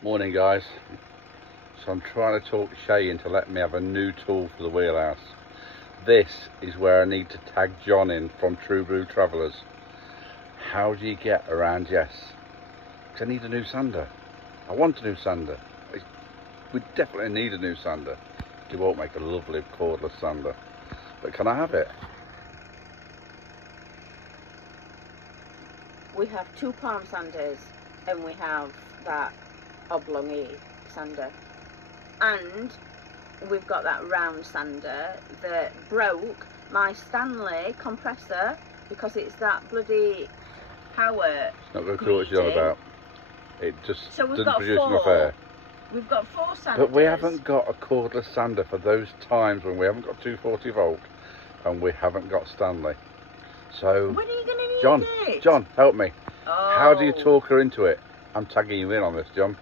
Morning guys. So I'm trying to talk Shay into letting me have a new tool for the wheelhouse. This is where I need to tag John in from True Blue Travellers. How do you get around Jess? Because I need a new sander. I want a new sander. We definitely need a new sander. It won't make a lovely cordless sander. But can I have it? We have two palm sanders and we have that oblongy sander, and we've got that round sander that broke my Stanley compressor because it's that bloody power. It's not going to do what you're on about. It just so doesn't produce enough air. We've got four sanders. But we haven't got a cordless sander for those times when we haven't got 240 volt and we haven't got Stanley. So when are you going to need it? John, help me. Oh. How do you talk her into it? I'm tagging you in on this, John.